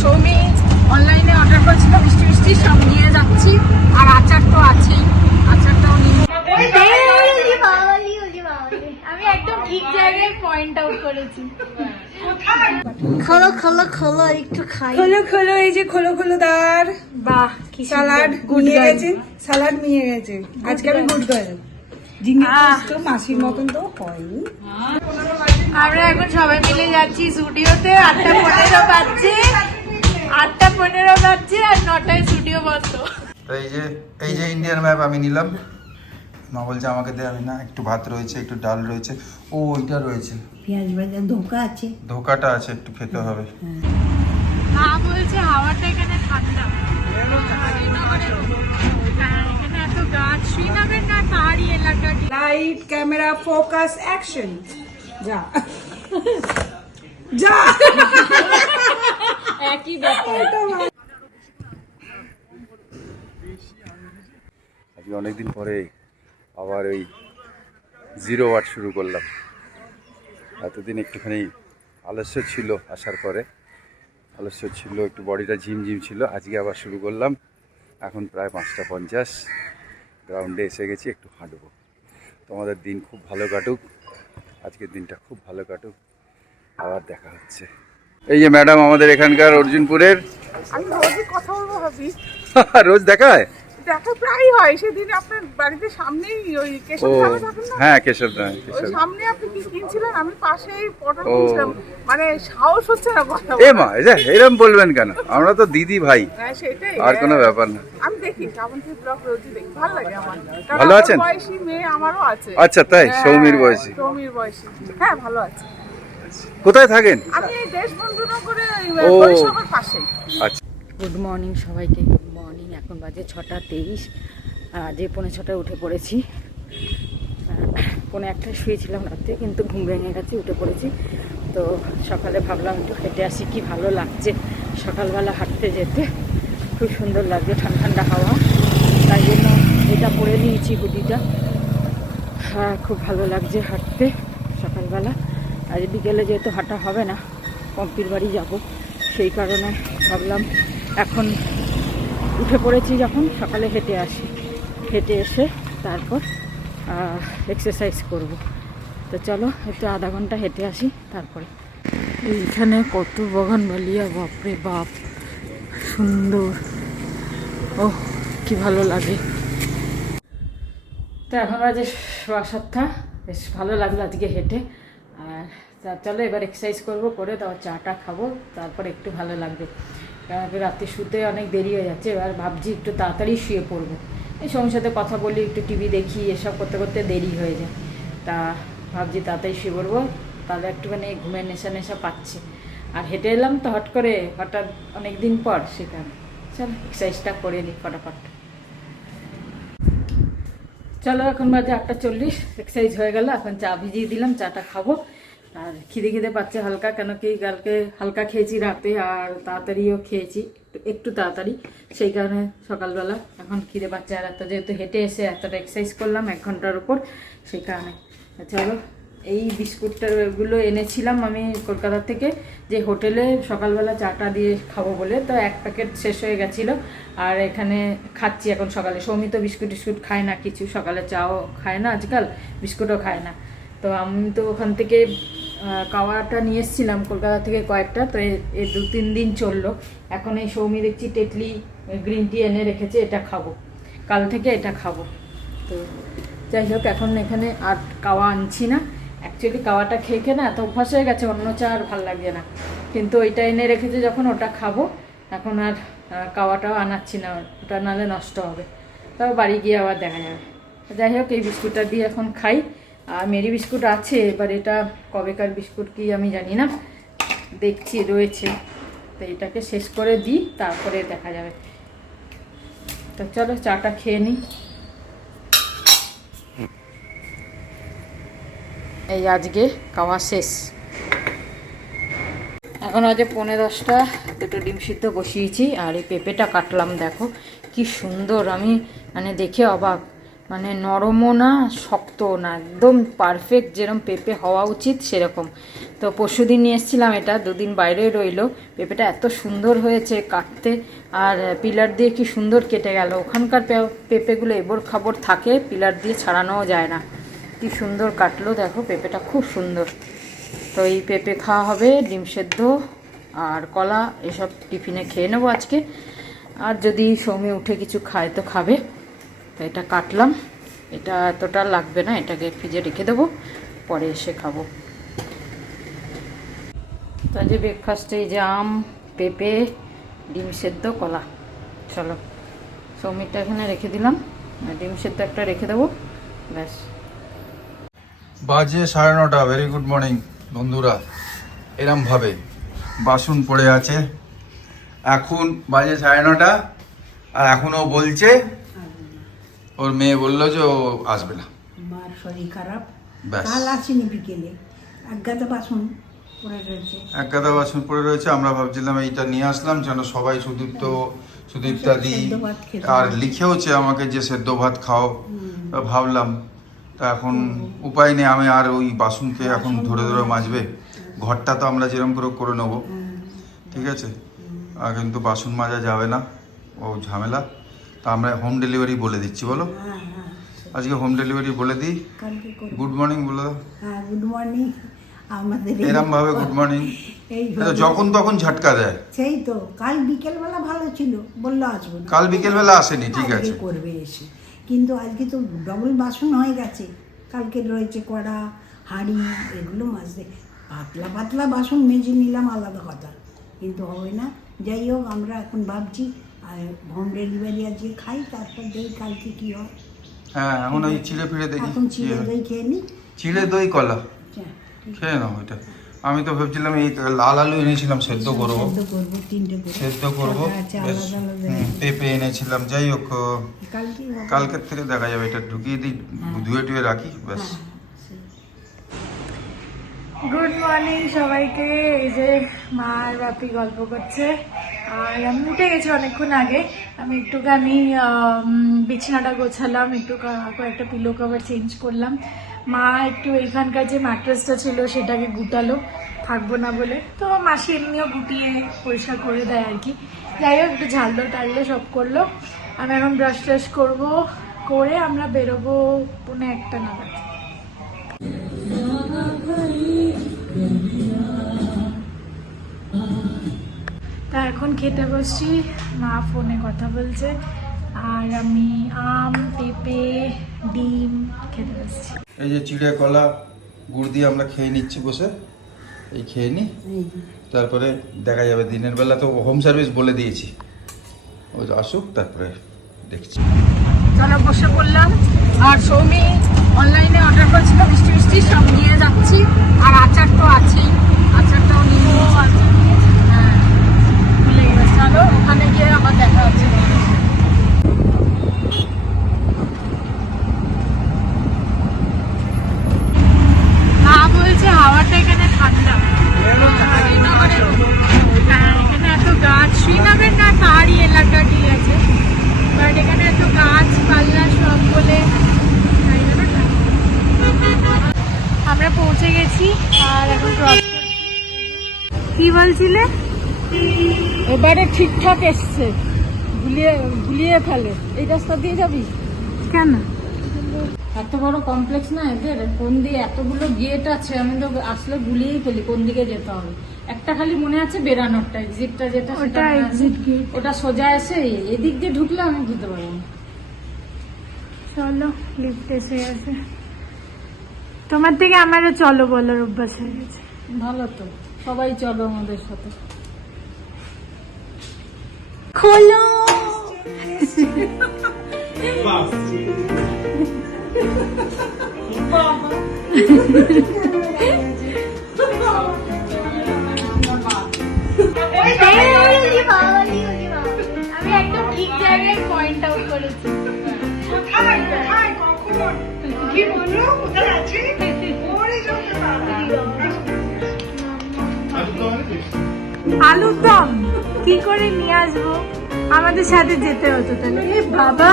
সৌমি অনলাইনে অর্ডার করেছিল মিষ্টি মিষ্টি সব নিয়ে যাচ্ছি, আর আচার তো আছেই, আচারটাও নিয়ে। আমি একদম ঠিক জায়গায় পয়েন্ট আউট করেছি। খোলো খোলো খোলো একটু খাই। খোলো খোলো, এই যে খোলো খোলো দার। বাহ, কি সালাড নিয়ে গেছে, সালাড নিয়ে গেছে। আজকে আমি গুড গার্ল। জিঙ্গি পোস্ত মাসির মতন তো হয়নি। আমরা এখন সবাই মিলে যাচ্ছি স্টুডিওতে। 8:15 বাজছে, 8:15 বাজছে, আর 9টায় স্টুডিও বন্ধ। তো এই যে ইন্ডিয়ান ম্যাপ আমি নিলাম। মা বলছে আমাকে দে, আমি না, একটু ভাত রয়েছে, একটু ডাল রয়েছে, ও ওইটা রয়েছে, পেঁয়াজ ভাজা ধোকা আছে, ধোকাটা আছে, একটু খেতে হবে। মা বলছে হাওয়াটা এখানে ঠান্ডা, এখানে এত গাছ, শ্রীনগর না পাহাড়ি এলাকা। Light, camera, focus, action. যা যা, একই ব্যাপার। আজকে অনেকদিন পরে আবার ওই 0 ওয়াট শুরু করলাম। এতদিন একটুখানি আলস্য ছিল, আসার পরে আলস্য ছিল, একটু বডিটা ঝিমঝিম ছিল। আজকে আবার শুরু করলাম। এখন প্রায় 5:50, গ্রাউন্ডে এসে গেছি, একটু হাঁটবো। তোমাদের দিন খুব ভালো কাটুক, আজকের দিনটা খুব ভালো কাটুক, আবার দেখা হচ্ছে। এই যে ম্যাডাম আমাদের এখানকার অর্জুনপুরের। আমি রোজই কথা বলবো ভাবি। রোজ দেখা হয়? দেখা প্রায় হয়। সেদিন আপনার বাড়িতে সামনেই ওই কেশব ও ধাবা থাকেন না? হ্যাঁ, কেশব ধাবা, ওই কেশব। সামনে আপনি কি কিনছিলেন? আমি পাশেই পটল ও। কিনছিলাম। মানে সাহস হচ্ছে না কথা এ বলার। মা, এরকম বলবেন কেন? আমরা তো দিদি ভাই, হ্যাঁ, সেটাই। আর কোনো ব্যাপার না। আমি দেখি শ্রাবন্তী ব্লগ রোজই দেখি, ভালো লাগে আমার। কারণ ভালো আমার আছেন? বয়সী মেয়ে আমারও আছে। আচ্ছা, তাই? হ্যাঁ, সৌমির বয়সী। সৌমির বয়সী, হ্যাঁ, ভালো আছে। কোথায় থাকেন? আমি এই দেশবন্ধু নগরে ও। বরিশালের পাশেই। আচ্ছা। গুড মর্নিং সবাইকে, গুড মর্নিং। এখন বাজে 6:23, যে 6:45 উঠে পড়েছি। 1:45 শুয়েছিলাম রাতে, কিন্তু ঘুম ভেঙে গেছে, উঠে পড়েছি। তো সকালে ভাবলাম একটু হেঁটে আসি, কি ভালো লাগছে সকালবেলা হাঁটতে যেতে, খুব সুন্দর লাগছে, ঠান্ডা ঠান্ডা হাওয়া। তাই জন্য এটা পরে নিয়েছি, হুডিটা। হ্যাঁ, খুব ভালো লাগছে হাঁটতে সকালবেলা। আর বিকেলে যেহেতু হাঁটা হবে না, পম্পির বাড়ি যাব, সেই কারণে ভাবলাম এখন উঠে পড়েছি যখন, সকালে হেঁটে আসি, হেঁটে এসে তারপর এক্সারসাইজ করব। তো চলো একটু আধা ঘন্টা হেঁটে আসি তারপরে। এইখানে কত বাগানবালিয়া, বাপরে বাপ, সুন্দর, ও কি ভালো লাগে। তো এখন বাজে 7:15, বেশ ভালো লাগলো আজকে হেঁটে। আর চলো এবার এক্সারসাইজ করবো, করে তারপর চাটা খাবো, তারপর একটু ভালো লাগবে। কারণ রাতে শুতে অনেক দেরি হয়ে যাচ্ছে। এবার ভাবছি একটু তাড়াতাড়ি শুয়ে পড়বো, এই সঙ্গে সাথে কথা বলি, একটু টিভি দেখি, এসব করতে করতে দেরি হয়ে যায়। তা ভাবছি তাড়াতাড়ি শুয়ে পড়বো, তাহলে একটুখানি ঘুমের নেশা নেশা পাচ্ছে। আর হেঁটে এলাম তো হঠাৎ অনেক দিন পর, সেখানে চলো এক্সারসাইজটা করে নিই ফটাফট। চলো এখন বাজে 8:40, এক্সারসাইজ হয়ে গেল। এখন চা ভিজিয়ে দিলাম, চাটা খাবো। আর খিদে পাচ্ছে হালকা, কেন কি কালকে হালকা খেয়েছি রাতে, আর তাড়াতাড়িও খেয়েছি, একটু তাড়াতাড়ি, সেই কারণে সকালবেলা এখন খিদে পাচ্ছে। আর এত যেহেতু হেঁটে এসে এতটা এক্সারসাইজ করলাম 1 ঘন্টার উপর, সেই কারণে। চলো, এই বিস্কুটগুলো এনেছিলাম আমি কলকাতা থেকে, যে হোটেলে সকালবেলা চাটা দিয়ে খাবো বলে। তো 1 প্যাকেট শেষ হয়ে গেছিলো, আর এখানে খাচ্ছি এখন সকালে। সৌমি তো বিস্কুট খায় না কিছু, সকালে চাও খায় না আজকাল, বিস্কুটও খায় না। তো আমি তো ওখান থেকে কাওয়াটা নিয়ে এসেছিলাম কলকাতা থেকে কয়েকটা, তো এই 2-3 দিন চললো। এখন এই সৌমি দেখছি টেটলি গ্রিন টি এনে রেখেছে, এটা খাবো, কাল থেকে এটা খাবো। তো যাই হোক, এখন এখানে আর কাওয়া আনছি না। অ্যাকচুয়ালি কাওয়াটা খেয়ে না এত অভ্যাস হয়ে গেছে, অন্য চা আর ভালো লাগে না, কিন্তু ওইটা এনে রেখেছে যখন, ওটা খাবো। এখন আর কাওয়াটাও আনাচ্ছি না, ওটা নাহলে নষ্ট হবে, তবে বাড়ি গিয়ে আবার দেখা যাবে। যাই হোক, এই বিস্কুটটা দিয়ে এখন খাই। আর মেরি বিস্কুট আছে, এবার এটা কবেকার বিস্কুট কি আমি জানি না, দেখছি রয়েছে, তো এটাকে শেষ করে দিই, তারপরে দেখা যাবে। তো চলো চাটা খেয়ে নিই। এই আজকে খাওয়া শেষ। এখন আজ 10:45, দুটো ডিম সিদ্ধ বসিয়েছি, আর এই পেঁপেটা কাটলাম, দেখো কি সুন্দর, আমি মানে দেখে অবাক। মানে নরমও না শক্তও না, একদম পারফেক্ট যেরকম পেঁপে হওয়া উচিত সেরকম। তো পরশুদিন নিয়ে এসেছিলাম, এটা 2 দিন বাইরে রইলো। পেঁপেটা এত সুন্দর হয়েছে কাটতে, আর পিলার দিয়ে কি সুন্দর কেটে গেল। ওখানকার পেঁপেগুলো এবড় খাবড় থাকে, পিলার দিয়ে ছাড়ানোও যায় না। কি সুন্দর কাটলো দেখো, পেঁপেটা খুব সুন্দর। তো এই পেঁপে খাওয়া হবে, ডিম সেদ্ধ আর কলা এসব টিফিনে খেয়ে নেবো আজকে। আর যদি সৌমি উঠে কিছু খায় তো খাবে। তো এটা কাটলাম, এটা এতটা লাগবে না, এটাকে ফ্রিজে রেখে দেবো, পরে এসে খাবো। তো যে ব্রেকফাস্টে এই যে আম, পেঁপে, ডিম সেদ্ধ, কলা। চলো সৌমিটা এখানে রেখে দিলাম, ডিম সেদ্ধ একটা রেখে দেবো, ব্যাস। বাজে 9:30। ভেরি গুড মর্নিং বন্ধুরা। এরম ভাবে বাসন পড়ে আছে, এখন বাজে 9:30, আর এখনও বলছে ওর মেয়ে বললো যে ও আসবে না, মার শরীর খারাপ। ব্যাস। কাল আসেনি বিকেলে, একগাদা বাসন পড়ে রয়েছে। এক গাদা বাসন পড়ে রয়েছে। আমরা ভাবছিলাম এইটা নিয়ে আসলাম যেন সবাই সুদীপ্তাদি সেদ্ধ ভাত খেতে আর লিখেওছে আমাকে যে সেদ্ধ ভাত খাও। তা ভাবলাম, তা এখন উপায় নেই, আমি আর ওই বাসনকে এখন ধরে ধরে মাজবে। ঘরটা তো আমরা যেরকম করে নেবো, ঠিক আছে, আর কিন্তু বাসন মাজা যাবে না, ও ঝামেলা। তা আমরা হোম ডেলিভারি বলে দিচ্ছি, বলো হ্যাঁ হ্যাঁ, আজকে হোম ডেলিভারি বলে দিই। কালকে করবো। গুড মর্নিং বলে দাও। হ্যাঁ, গুড মর্নিং। আমাদের এরম ভাবে গুড মর্নিং, এই যখন তখন ঝটকা দেয়। সেই তো, কাল বিকেলবেলা ভালো ছিল, বললো আসবো না। কাল বিকেলবেলা আসেনি, ঠিক আজকে আছে। করবে এসে, কিন্তু আজকে তো ডবল বাসন হয়ে গেছে। কালকে রয়েছে কড়া, হাঁড়ি, এগুলো মাজতে। পাতলা পাতলা বাসন মেজে নিলাম আলাদা কথা, কিন্তু হবে না। যাই হোক, আমরা এখন ভাবছি হোম ডেলিভারি আজকে খাই, তারপর দেখি কালকে কি হয়। হ্যাঁ, এখন ওই চিড়ে ফিরে দেখি এখন কি চিড়ে হয়। দই খেয়ে নিই। চিড়ে দই কলা আচ্ছা, খেয়ে নাও ওইটা। আমি তো ভাবছিলাম এই লাল আলু এনেছিলাম সেদ্ধ করবো, সেদ্ধ করবো, 3টে করে সেদ্ধ করবো। আচ্ছা, বেশ, আলাদা আলাদা পেঁপে এনেছিলাম। যাই হোক, কালকে হবে। কালকের থেকে দেখা যাবে। এটা ঢুকিয়ে দিই, ধুয়ে টুয়ে রাখি, ব্যাস। গুড মর্নিং সবাইকে। এই যে মা আর বাপি গল্প করছে, আর আমি উঠে গেছি অনেকক্ষণ আগে। আমি একটুখানি বিছানাটা গোছালাম, একটু কয়েকটা পিলো কভার চেঞ্জ করলাম। মা একটু এখানকার যে ম্যাট্রেসটা ছিল সেটাকে গুটালো, থাকবো না বলে। তো মাসি এমনিও গুটিয়ে পরিষ্কার করে দেয় আর কি। যাই হোক, একটু ঝাড়লো টাড়লো সব করলো। আমি এখন ব্রাশ ট্রাশ করবো, করে আমরা বেরোবো 1:45 নাগাদ। তা এখন খেতে বসছি, মা ফোনে কথা বলছে, আর আমি আম, পেঁপে, ডিম খেতে বসছি। এই যে চিড়ে কলা গুড় দিয়ে আমরা খেয়ে নিচ্ছি বসে, এই খেয়ে নিই, তারপরে দেখা যাবে। দিনের বেলা তো হোম সার্ভিস বলে দিয়েছি, ও আসুক তারপরে দেখছি। চলো বসে পড়লাম, আর সৌমি অনলাইনে অর্ডার করেছিল মিষ্টি মিষ্টি, সব নিয়ে যাচ্ছি। আর আচার তো আছেই, আচারটাও নিয়ে নিয়েছি। হ্যাঁ, ভুলে গেছি। চলো ওখানে গিয়ে আবার দেখা হচ্ছে। মা বলছে হাওয়াটা এখানে ঠান্ডা। হ্যাঁ, এখানে এত গাছ, শ্রীনগর না পাহাড়ি এলাকা ঠিক আছে, বাট এখানে এত গাছপালা সব বলে তাই জন্য ঠান্ডা। আমরা পৌঁছে গেছি, আর এখন ক্রস কি বলছিলে? এবারে ঠিকঠাক এসছে, গুলিয়ে ফেলে। এই রাস্তা দিয়ে যাবি কেন? এত বড় কমপ্লেক্স না এদের, কোন দিয়ে এতগুলো গেট আছে, আমি তো আসলে গুলিয়েই ফেলি কোন দিকে যেতে হবে। একটা খালি মনে আছে বেরানোরটা, এক্সিটটা যেটা, সেটা ওটা মনে আছে। exit gate। ওটা সোজা এসে এদিক দিয়ে ঢুকলে আমি বুঝতে পারবো না। চলো, লিফট এসে গেছে। তোমার থেকে আমারও চলো বলার অভ্যাস হয়ে গেছে। ভালো তো, সবাই চলো আমাদের সাথে। খোলো। আমি একদম ঠিক জায়গায় পয়েন্ট আউট করেছি। কি বললো, কোথায় আছে? ওরে যত বাবা। আলুর দম কি করে নিয়ে আসবো? আমাদের সাথে যেতে হতো তাহলে। এ বাবা,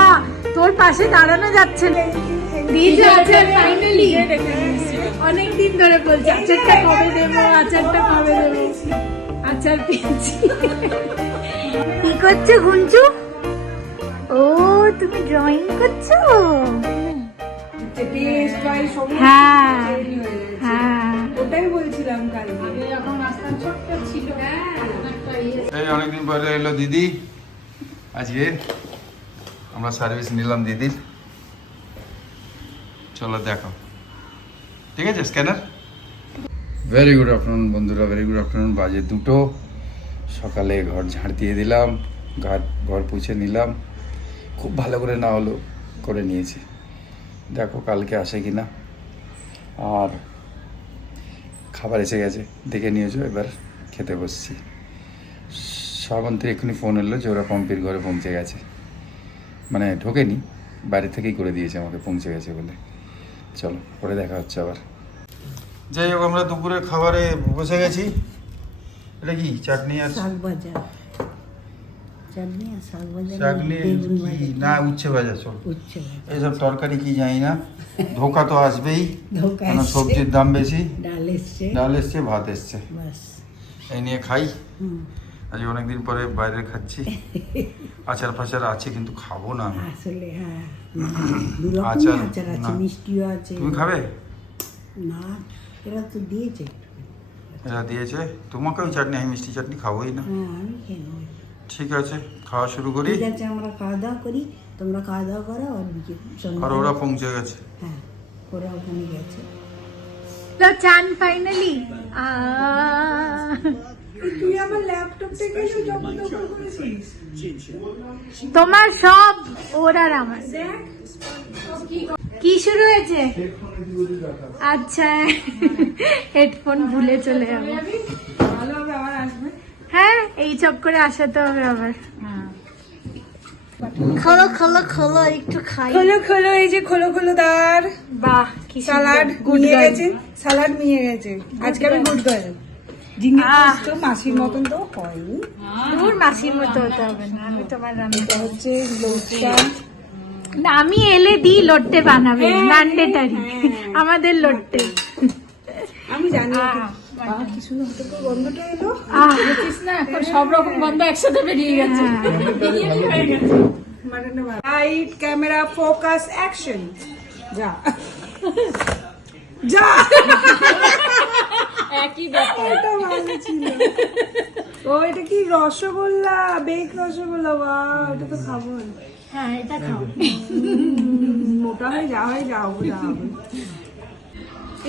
তোর পাশে দাঁড়ানো যাচ্ছে না। দিয়েছে আচার ফাইনালি, অনেকদিন ধরে বলছি আচারটা কবে দেবো, আচারটা কবে দেবো। আচার পেয়েছি। কি করছো গুঞ্জু? ও তুমি ড্রয়িং করছো? টেস্ট বাই সব হ্যাঁ তৈরি হয়ে যাচ্ছে। হ্যাঁ, ওটাই বলছিলাম কালকে। এখন রাস্তা ছোট্ট ছিল, একটা ইয়ে এই অনেকদিন পরে এলো দিদি। আজকে আমরা সার্ভিস নিলাম দিদির, চলো দেখো। ঠিক আছে স্ক্যানার। ভেরি গুড আফটারনুন বন্ধুরা, ভেরি গুড আফটারনুন। বাজে 2টো। সকালে ঘর ঝাড় দিয়ে দিলাম, ঘর পুছে নিলাম। খুব ভালো করে না হলো করে নিয়েছি। দেখো কালকে আসে কি না। আর খাবার এসে গেছে, দেখে নিয়েছো। এবার খেতে বসছি। শ্রাবন্তীর এক্ষুনি ফোন এলো যে ওরা পম্পির ঘরে পৌঁছে গেছে, মানে ঢোকেনি, বাড়ি থেকেই করে দিয়েছে আমাকে পৌঁছে গেছে বলে। চলো পরে দেখা হচ্ছে আবার। যাই হোক, আমরা দুপুরের খাবারে বসে গেছি। এটা কি চাটনি আর শাক ভাজা, চাটনি আর শাক ভাজা, চাটনি বেগুন কি ভাজা, না উচ্ছে ভাজা, চল। উচ্ছে ভাজা, এইসব তরকারি কি জানি না, ধোকা তো আসবেই, ধোকা কারণ এসছে, সবজির দাম বেশি। ডাল এসছে, ডাল এসছে, ভাত এসছে, বাস। এই নিয়ে খাই। হুম, আজ অনেকদিন পরে বাইরে খাচ্ছি। আচার ফাচার আছে কিন্তু খাবো না আমি। আসলে হ্যাঁ, দু রকমের আচার আচার আছে, না। মিষ্টিও আছে। তুমি খাবে? না, এরা তো দিয়েছে। এরা দিয়েছে তোমাকে ওই চাটনি, আমি মিষ্টি চাটনি খাবোই না। হ্যাঁ, আমি খেয়ে নেবো। ঠিক আছে, খাওয়া শুরু করি। ঠিক আছে, আমরা খাওয়া দাওয়া করি, তোমরা খাওয়া দাওয়া করো। আর বিকেল আর সন্ধ্যা, ওরা পৌঁছে গেছে। হ্যাঁ ওরা ওখানে গেছে। তো চান ফাইনালি। তুই আমার ল্যাপটপ থেকে এসে জমা দখল করেছিস। তোমার সব ওর আর আমার। কি শুরু হয়েছে? আচ্ছা, হেডফোন ভুলে চলে যাবে। ভালো হবে, আবার আসবে। হ্যাঁ, এই চক্করে আসাতে হবে আবার। খোলো খোলো খোলো, একটু খাই। খোলো খোলো, এই যে খোলো খোলো দার। বাহ, কি সালাড গুড নিয়ে গার্ল। গেছে, সালাড নিয়ে গেছে। আজকে আমি গুড গার্ল। ঝিঙে পোস্ত মাসির মতন তো হয়নি। দূর, মাসির মতো হতে হবে না, আমি তোমার রান্না। এটা হচ্ছে লোকটা। না, আমি এলে দিই লোট্টে বানাবে, ম্যান্ডেটারি আমাদের লোট্টে। আমি জানি ওকে। বাহ, কি সুন্দর হতে করে গন্ধটা এলো। দেখিস না, এখন সব রকম গন্ধ একসাথে বেরিয়ে গেছে। বিরিয়ানি হয়ে গেছে। Light, camera, focus, action. যা যা। একই ব্যাপার। এটা ভালো ছিল। ও এটা কি রসগোল্লা, বেক রসগোল্লা। বাহ, এটা তো খাবো। হ্যাঁ, এটা খাও। মোটা হয়ে যাও, হয়ে যাও, যাও।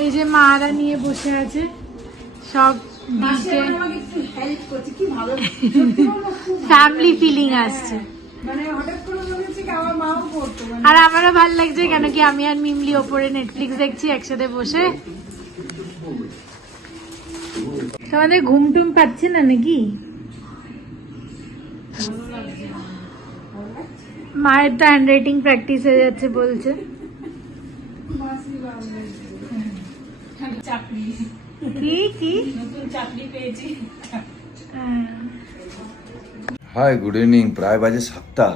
এই যে মারা নিয়ে বসে আছে সব দিকে, হেল্প করছে, কি ভালো। ফ্যামিলি ফিলিং আসছে। মানে হঠাৎ করে বলেছি কি আমার মাও করতো। মানে আর আমারও ভালো লাগছে, কেন কি আমি আর মিমলি ওপরে নেটফ্লিক্স দেখছি একসাথে বসে। তোমাদের ঘুম টুম পাচ্ছে না নাকি? মায়ের তো হ্যান্ড রাইটিং প্র্যাকটিস হয়ে যাচ্ছে বলছে। চাকরি, কি কি? নতুন চাকরি পেয়েছি। হ্যাঁ। Hi, good evening. প্রায় বাজে 7টা,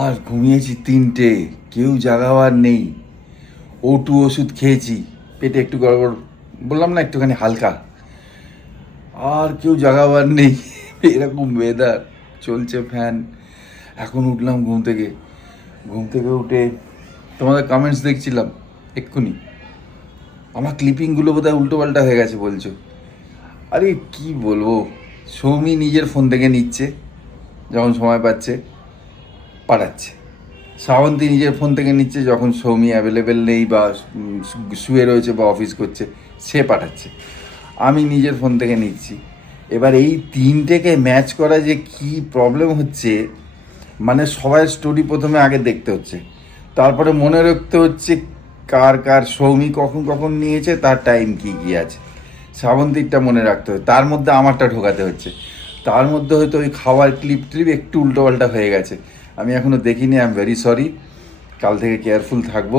আর ঘুমিয়েছি 3টে। কেউ জাগাবার নেই। O2 ওষুধ খেয়েছি, পেটে একটু গড়বড়, বললাম না একটুখানি হালকা। আর কেউ জাগাবার নেই। এরকম ওয়েদার, চলছে ফ্যান। এখন উঠলাম ঘুম থেকে উঠে তোমাদের কমেন্টস দেখছিলাম এক্ষুনি। আমার ক্লিপিংগুলো বোধহয় উল্টোপাল্টা হয়ে গেছে বলছো। আরে কি বলবো, সৌমি নিজের ফোন থেকে নিচ্ছে, যখন সময় পাচ্ছে পাঠাচ্ছে। শ্রাবন্তী নিজের ফোন থেকে নিচ্ছে, যখন সৌমি অ্যাভেলেবেল নেই বা শুয়ে রয়েছে বা অফিস করছে সে পাঠাচ্ছে। আমি নিজের ফোন থেকে নিচ্ছি। এবার এই 3টেকে ম্যাচ করা যে কি প্রবলেম হচ্ছে, মানে সবাই স্টোরি প্রথমে আগে দেখতে হচ্ছে, তারপরে মনে রাখতে হচ্ছে কার সৌমি কখন নিয়েছে, তার টাইম কি আছে। শ্রাবন্তীরটা মনে রাখতে হবে, তার মধ্যে আমারটা ঢোকাতে হচ্ছে, তার মধ্যে হয়তো ওই খাওয়ার ক্লিপ একটু উল্টোপাল্টা হয়ে গেছে। আমি এখনও দেখিনি, আই এম ভেরি সরি। কাল থেকে কেয়ারফুল থাকবো।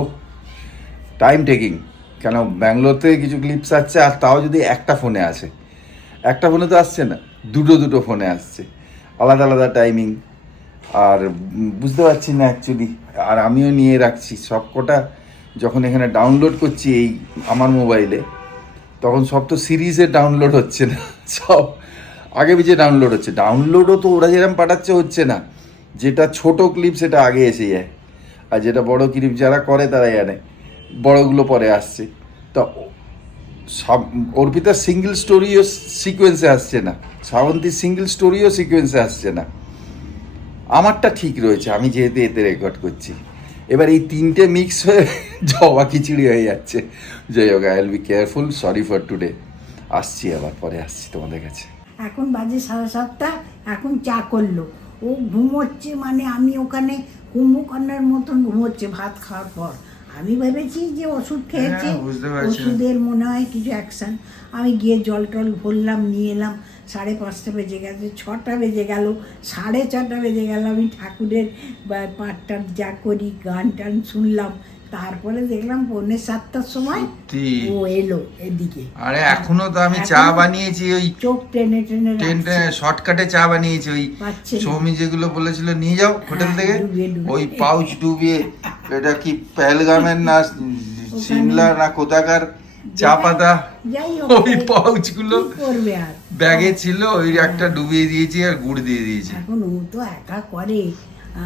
টাইম টেকিং, কেন ব্যাঙ্গালোর থেকে কিছু ক্লিপস আসছে, আর তাও যদি একটা ফোনে আসে, একটা ফোনে তো আসছে না, দুটো ফোনে আসছে, আলাদা আলাদা টাইমিং। আর বুঝতে পারছি না অ্যাকচুয়ালি, আর আমিও নিয়ে রাখছি সব কটা। যখন এখানে ডাউনলোড করছি এই আমার মোবাইলে, তখন সব তো সিরিজে ডাউনলোড হচ্ছে না, সব আগে পিছিয়ে ডাউনলোড হচ্ছে। ডাউনলোডও তো ওরা যেরকম পাঠাচ্ছে হচ্ছে না, যেটা ছোট ক্লিপ সেটা আগে এসে যায়, আর যেটা বড় ক্লিপ যারা করে তারা জানে, বড়গুলো পরে আসছে। তো সব অর্পিতার সিঙ্গেল স্টোরিও সিকোয়েন্সে আসছে না, শ্রাবন্তীর সিঙ্গেল স্টোরিও সিকোয়েন্সে আসছে না। আমারটা ঠিক রয়েছে, আমি যেহেতু এতে রেকর্ড করছি। এবার এই তিনটে মিক্স হয়ে জবা খিচুড়ি হয়ে যাচ্ছে। যাই হোক, I will be careful, sorry for today. আসছি, আবার পরে আসছি তোমাদের কাছে। এখন বাজে 7:30, এখন চা করলো। ও ঘুমোচ্ছে, মানে আমি ওখানে কুম্ভকর্ণের মতন ঘুমোচ্ছে ভাত খাওয়ার পর। আমি ভেবেছি যে ওষুধ খেয়েছে, বুঝতে পারছি। ওষুধের মনে হয় কিছু অ্যাকশন। আমি গিয়ে জল টল ভরলাম, নিয়ে এলাম। 5:30 বেজে গেছে, 6টা বেজে গেল, 6:30 বেজে গেল। আমি ঠাকুরের পাঠটা যা করি, গান টান শুনলাম। তারপরে দেখলাম 6:45টার সময় সত্যি। ও এলো এদিকে। আরে এখনো তো আমি চা বানিয়েছি, ওই চোখ টেনে টেনে টেন্টে রাখছে। শর্টকাটে চা বানিয়েছি। ওই পাচ্ছে না। সৌমি যেগুলো বলেছিল নিয়ে যাও হোটেল হ্যাঁ, থেকে, ডুবিয়ে ডুবিয়ে। ওই পাউচ ডুবিয়ে, এটা কি পেহেলগামের না সিমলা না কোথাকার চা পাতা, যাই হোক, ওই পাউচ গুলো কি করবে আর। ব্যাগে ছিল, ওই একটা ডুবিয়ে দিয়েছি আর গুড় দিয়ে দিয়েছি। এখন ও তো একা করে,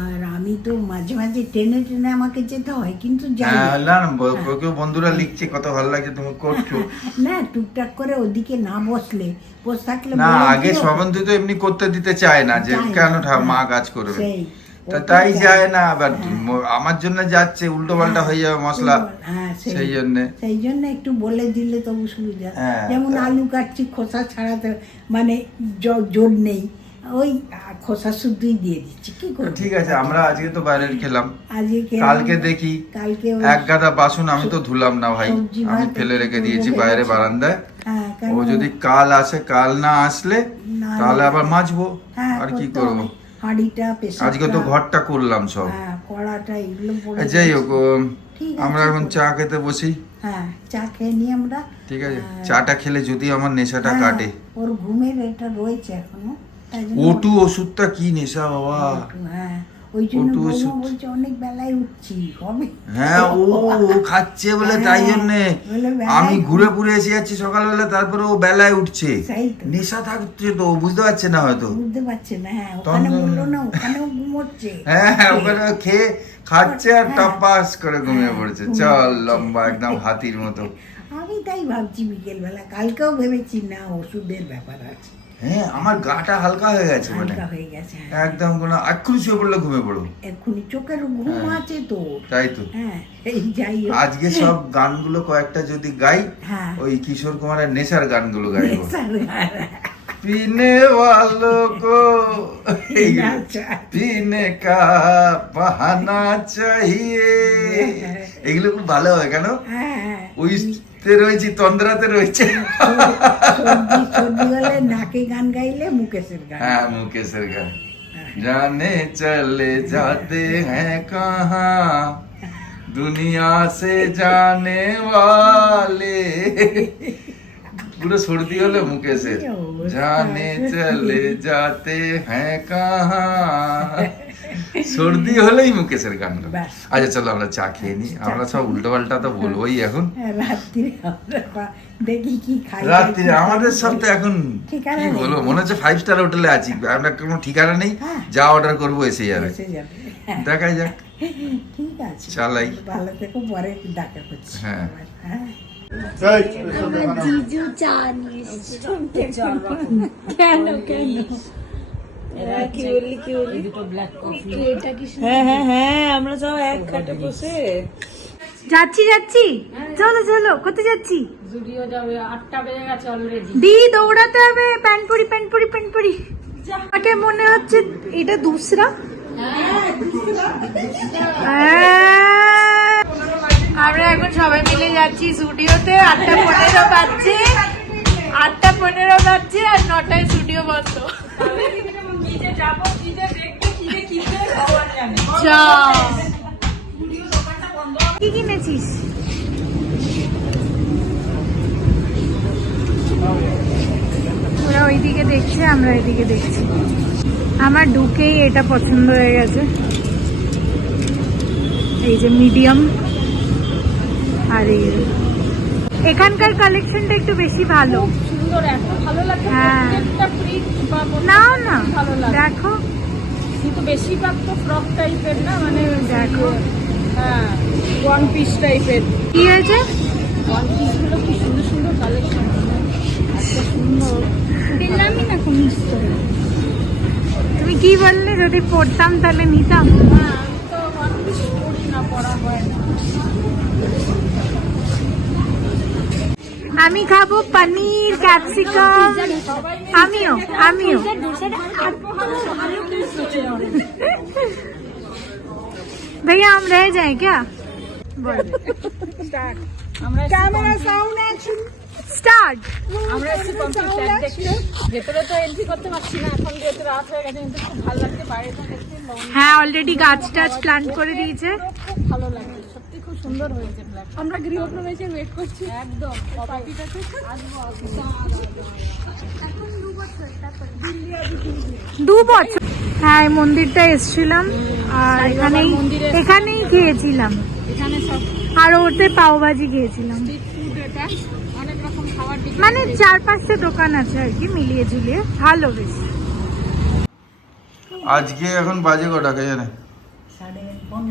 আর আমি তো মাঝে মাঝে টেনে টেনে আমাকে যেতে হয়, কিন্তু যাই হ্যাঁ, হোক। না কেউ বন্ধুরা লিখছে কত ভালো লাগছে তুমি করছো। না, টুকটাক করে ওদিকে না বসলে, বসে থাকলে না, বলে আগে দিও। শ্রবন্তী তো এমনি করতে দিতে চায় না, যে চায় না, কেন মা হ্যাঁ, কাজ করবে। সেই, তা ওটা তাই চায়। যায় না, আবার হ্যাঁ। আমার জন্য যাচ্ছে, উল্টো পাল্টা হয়ে যাবে মশলা, হ্যাঁ, সেই জন্যে। সেই জন্য একটু বলে দিলে তবু সুবিধা। হ্যাঁ, যেমন তা- আলু কাটছি, খোসা ছাড়াতে মানে জোর নেই, ওই খোসা শুদ্ধই দিয়ে দিচ্ছি, কি করবো। ঠিক আছে, আমরা আজকে তো বাইরের খেলাম, আজকে খেলাম। কালকে দেখি। কালকে ওই এক গাদা বাসন আমি তো ধুলাম না ভাই, সবজি আমি ভাত ফেলে রেখে একটু দিয়েছি রয়ে বাইরে গেছে। বারান্দায়। হ্যাঁ, কেন ও যদি কাল আসে, কাল না আসলে না, তাহলে আবার মাজবো, হ্যাঁ, আর কি করতে করবো। হবে। হাঁড়িটা, প্রেসারটা, আজকে তো ঘরটা করলাম সব। হ্যাঁ, কড়াটা, এগুলো পড়ে যাই গেছে। হোক, ঠিক আছে, আমরা এখন চা খেতে বসি। হ্যাঁ, চা খেয়ে নিই আমরা। ঠিক আছে, আর- চাটা খেলে যদি আমার নেশাটা হ্যাঁ, কাটে। ওর ঘুমের এটা রয়েছে এখনো, তাই জন্য ওটু ওষুধটা কি নেশা বাবা। হ্যাঁ, ওই জন্য ওটু বৌমা ওষুধ। বলছে অনেক বেলায় উঠছি, হবে। হ্যাঁ, ও খাচ্ছে বলে তাই জন্যে বলে বেলায় আমি ঘুরে ঘুরে এসে যাচ্ছি সকালবেলা, তারপরে ও বেলায় উঠছে। সেই তো। নেশা থাকছে তো, ও বুঝতে পারছে না হয়তো। বুঝতে পারছে না, হ্যাঁ, ওখানে তখন- বললো না, ওখানেও ঘুমোচ্ছে। হ্যাঁ, ওখানে খেয়ে খাচ্ছে আর হ্যাঁ। টাপাস করে ঘুমিয়ে পড়েছে। ঘুমিয়ে চল, পড়ছে। লম্বা একদম হাতির মতো। আমি তাই ভাবছি বিকেল বেলা, কালকেও ভেবেছি না ওষুধের ব্যাপার আছে, হ্যাঁ, আমার গাটা হালকা হয়ে গেছে, মানে হালকা হয়ে গেছে। হ্যাঁ, একদম কোনো এক্ষুনি শুয়ে পড়লে ঘুমিয়ে পড়বো। এক্ষুনি চোখের ঘুম হ্যাঁ। আছে তো। তাই তো। হ্যাঁ, এই যাই হোক। আজকে সব গানগুলো কয়েকটা যদি গাই, হ্যাঁ। ওই কিশোর কুমারের নেশার গানগুলো গাইবো। सरकार पीने वालों को पीना चाहिए। पीने का बहाना चाहिए। এগুলো খুব ভালো হয় কেন, হ্যাঁ, ওইতে রয়েছে, তন্দ্রাতে রয়েছে। সর্দি সর্দি হলে নাকে গান গাইলে মুকেশের গান। হ্যাঁ, মুকেশের গান। जाने चले जाते हैं कहाँ दुनिया से जाने वाले। পুরো সর্দি হলো মুকেশের, কি অবস্থা। জানে চলে যাতে হ্যাঁ কাহা। সর্দি হলেই মুকেশের গান। ব্যাস। আচ্ছা চলো আমরা চা খেয়ে নিই, আমরা সব উল্টো পাল্টা তো বলবোই এখন। রাত্রিরে আমরা দেখি কি খাই। রাত্রিরে আমাদের সব তো এখন ঠিকানা কি নেই। বলবো, মনে হচ্ছে 5 স্টার হোটেলে আছি, আমরা কোনো ঠিকানা নেই, হ্যাঁ। যা অর্ডার করবো এসে যাবে। এসে যাবে। দেখাই যাক। ঠিক আছে, চালাই। ভালো থেকো, পরে দেখা করছি। হ্যাঁ। হ্যাঁ, জিজু চা নিয়ে এসেছে। কেন কেন কি বললি কি বললি? এটা কি হ্যাঁ হ্যাঁ হ্যাঁ, আমরা সব এক খাটে বসে যাচ্ছি যাচ্ছি, চলো চলো, কোথায় যাচ্ছি? জুডিও যাবে, 8টা বেজে গেছে অলরেডি। দি দৌড়াতে হবে, প্যান্ট পরি প্যান্ট পরি প্যান্ট পরি। আমাকে মনে হচ্ছে এটা দুসরা। হ্যাঁ। আমরা এখন সবাই মিলে যাচ্ছি স্টুডিওতে। 8:15 বাজছে, 8:15 বাজছে, আর 9টায় স্টুডিও বন্ধ। যা। কি কিনেছিস? ওরা ওইদিকে দেখছে, আমরা এদিকে দেখছি। আমার ঢুকেই এটা পছন্দ হয়ে গেছে, এই যে মিডিয়াম। আর এই এখানকার কালেকশনটা একটু বেশি ভালো। সুন্দর, এত ভালো লাগে হ্যাঁ। প্রত্যেকটা print বা নাও না, ভালো লাগে। দেখো কিন্তু বেশিরভাগ তো ফ্রক টাইপের না, মানে দেখো হ্যাঁ ওয়ান পিস টাইপের। কি হয়েছে। ওয়ান পিস গুলো কি সুন্দর সুন্দর কালেকশন, এত সুন্দর। দিলামই না কোন তুমি কি বললে, যদি পড়তাম তাহলে নিতাম। হ্যাঁ আমি তো ওয়ান পিস পরি না, পরা হয় না। আমি খাবো পনির ক্যাপসিকাম। আমিও আমিও भैया हम रह जाए क्या। আমরা ক্যামেরা সাউন্ড অ্যাকশন স্টার্ট। আমরা একটু কম্পিউটার দেখতে, ভেতরে তো এন্ট্রি করতে পারছি না এখন, যেহেতু রাত হয়ে গেছে। কিন্তু খুব ভালো লাগছে বাইরেটা দেখতে, হ্যাঁ অলরেডি গাছ টাছ প্লান্ট করে দিয়েছে। খুব ভালো লাগছে, সত্যি খুব সুন্দর হয়েছে। আমরা গৃহপ্রবেশে ওয়েট করছি একদম। পার্টিটাতে আসবো। 2 বছর। হ্যাঁ এই মন্দিরটা এসেছিলাম আর এখানেই এখানেই খেয়েছিলাম। এখানে সব আর ওতে পাওভাজি খেয়েছিলাম। স্ট্রিট ফুড, এটা অনেক রকম খাবার বিক্রি মানে 4-5টা দোকান আছে আর কি, মিলিয়ে ঝুলিয়ে ভালো বেশ। আজকে এখন বাজে কটা কে জানে? 15:30।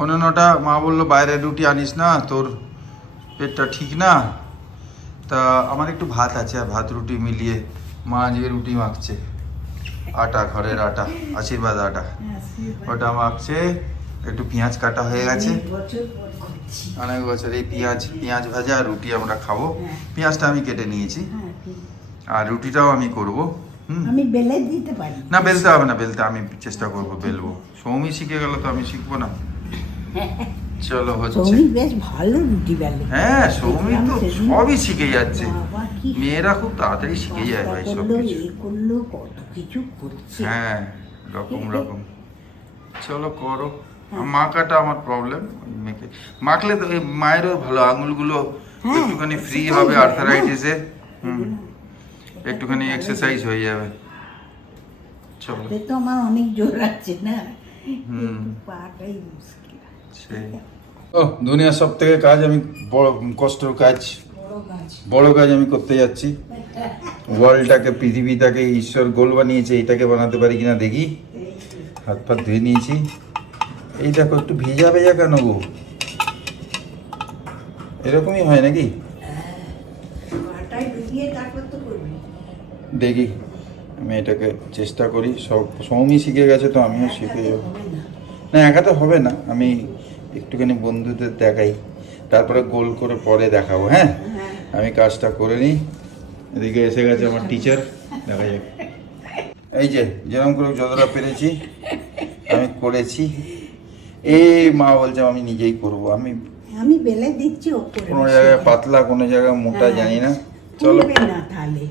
9:15। মা বললো বাইরে রুটি আনিস না, তোর পেটটা ঠিক না। তা আমার একটু ভাত আছে, আর ভাত রুটি মিলিয়ে মা আজকে রুটি মাখছে। আটা, ঘরের আটা, আশীর্বাদ আটা, ওটা মাখছে। একটু পেঁয়াজ কাটা হয়ে গেছে, বছর পর করছি। অনেক বছর। এই পেঁয়াজ ভাজা আর রুটি আমরা খাবো। পেঁয়াজটা আমি কেটে নিয়েছি, হ্যাঁ, ঠিক। আর রুটিটাও আমি করব। আমি বেলে দিতে পারি। না বেলতে হবে না, বেলতে আমি চেষ্টা করব বেলবো। সৌমি শিখে গেল তো আমি শিখবো না? চলো হচ্ছে। সৌমি বেশ ভালো রুটি বেলে। হ্যাঁ সৌমি তো সেদিন সবই শিখে যাচ্ছে। বাবা কি মেয়েরা খুব তাড়াতাড়ি শিখে যায় ভাই সব করলো, কিছু। এ করলো, কত কিছু করছে। হ্যাঁ রকম রকম। চলো করো। মাখাটা আমার প্রবলেম, মেখে মাখলে তো এই মায়েরও ভালো, আঙুলগুলো হ্যাঁ, একটুখানি ফ্রি exercise হবে হবে, আর্থারাইটিসে। একটুখানি এক্সারসাইজ হয়ে যাবে। চলো। হাতে তো আমার অনেক জোর আছে না, হুম। একটু পাটাই মুশকিল। সেই ও দুনিয়ার সব থেকে কাজ আমি বড় কষ্টের কাজ, বড় কাজ আমি করতে যাচ্ছি। ওয়ার্ল্ডটাকে, পৃথিবীটাকে ঈশ্বর গোল বানিয়েছে, এটাকে বানাতে পারি কিনা দেখি। হাত পা ধুয়ে নিয়েছি। এই দেখো একটু ভেজা ভেজা কেন গো? এরকমই হয় নাকি? পাটায় ডুবিয়ে তারপর তো করবি। দেখি আমি এটাকে চেষ্টা করি। সব সৌমি শিখে গেছে তো আমিও শিখে যাবো। হবে না। না একা তো হবে না, আমি একটুখানি বন্ধুদের দেখাই, তারপরে গোল করে পরে দেখাবো। হ্যাঁ আমি কাজটা করে নিই। এদিকে এসে গেছে আমার টিচার, দেখা যাক। এই যে যেরকম করে যতটা পেরেছি আমি করেছি। এই মা বলছে আমি নিজেই করব। আমি বেলে দিচ্ছি ও করে কোনো জায়গায় পাতলা, কোনো জায়গায় মোটা জানি না। চলো তুলবে না তাহলে।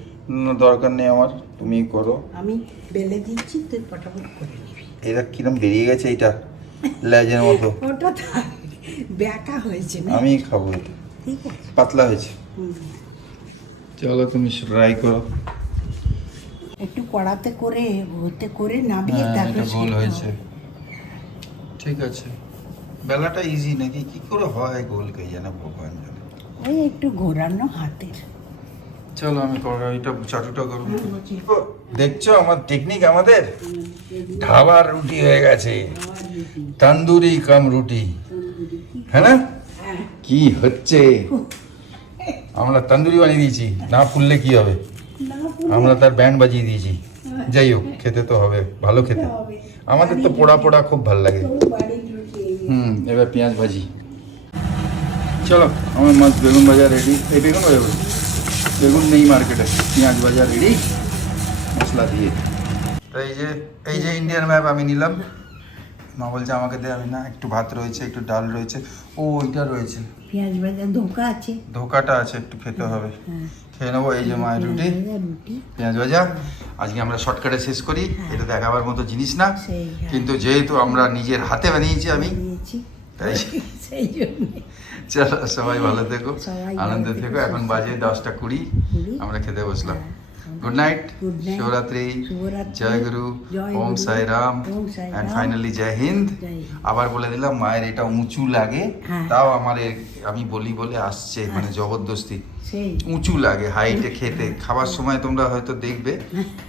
দরকার নেই আমার, তুমিই করো। আমি বেলে দিচ্ছি, তুই পটাপট করে নিবি। এটা কিরম বেরিয়ে গেছে এইটা লেজের মতো। ওটা ব্যাকা হয়েছে না, আমি খাবো এটা, ঠিক আছে। পাতলা হয়েছে। হুম। চলো তুমি ট্রাই করো। একটু কড়াতে করে ওতে করে নাবিয়ে হ্যাঁ, তারপর এটা গোল সেঁকতে হয়েছে, হবে। ঠিক আছে। বেলাটা ইজি নাকি, কি করে হয় গোল কে জানে, ভগবান জানে। ওই একটু ঘোরানো হাতের। চলো আমি এটা চাটুটা করবো। দেখছো আমার টেকনিক, আমাদের ধাবার রুটি হয়ে গেছে, তন্দুরি কাম রুটি, হ্যাঁ না? কি হচ্ছে, আমরা তন্দুরি বানিয়ে দিয়েছি। না ফুললে কি হবে, আমরা তার ব্যান্ড বাজিয়ে দিয়েছি। যাই হোক, খেতে তো হবে, ভালো খেতে। আমাদের তো পোড়া পোড়া খুব ভালো লাগে। এবার পেঁয়াজ ভাজি। চলো আমার মাছ বেগুন ভাজা রেডি। এই বেগুন ভাজা, বেগুন নেই মার্কেটে, পেঁয়াজ ভাজা রেডি মশলা দিয়ে। তো এই যে ইন্ডিয়ান ম্যাপ আমি নিলাম। মা বলছে আমাকে দে, আমি না, একটু ভাত রয়েছে, একটু ডাল রয়েছে, ও ওইটা রয়েছে, পেঁয়াজ ভাজা ধোকা আছে। ধোকাটা আছে, একটু খেতে হবে, খেয়ে নেবো। এই যে মায়ের রুটি, রুটি পেঁয়াজ ভাজা। আজকে আমরা শর্টকাটে শেষ করি, এটা দেখাবার মতো জিনিস না, সেই, হ্যাঁ। কিন্তু যেহেতু আমরা নিজের হাতে বানিয়েছি আমি, নিয়েছি তাই সেই জন্য। চলো সবাই ভালো থেকো, সবাই আনন্দে ভালো থেকো। থেকো, এখন বাজে 10টা 20, কুড়ি। আমরা খেতে বসলাম। হ্যাঁ, good night, Good night. Shivratri, শুভরাত্রি, জয় গুরু, জয় ওম গুরু, সাই রাম, ওম সাই এন্ড রাম। ফাইনালি জয় হিন্দ। জয় হিন্দ। আবার বলে দিলাম মায়ের এটা উঁচু লাগে, হ্যাঁ। তাও আমার আমি বলি বলে আসছে, মানে জবরদস্তি সেই উঁচু লাগে হাইটে খেতে। খাবার সময় তোমরা হয়তো দেখবে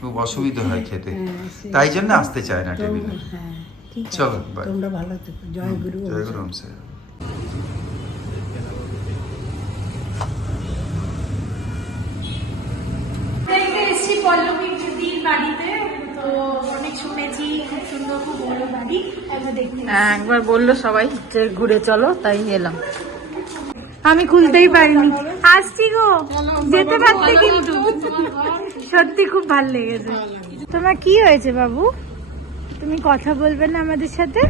খুব অসুবিধা হয় খেতে, তাই জন্য আসতে চায় না টেবিলে। হ্যাঁ ঠিক আছে, চলো, bye. তোমরা ভালো থেকো। জয় গুরু, ওম জয় সাই গুরু, ওম সাই রাম। এসেছি পল্লবী দিদির বাড়িতে, তো অনেক শুনেছি খুব সুন্দর, খুব বড় বাড়ি, একবার দেখতে হ্যাঁ, একবার বললো সবাই যে ঘুরে চলো, তাই এলাম। আমি খুলতেই পারিনি। আসছি গো, যেতে পারতে কিন্তু সত্যি খুব ভালো লেগেছে। তোমার কি হয়েছে বাবু? তুমি কথা বলবে না আমাদের সাথে?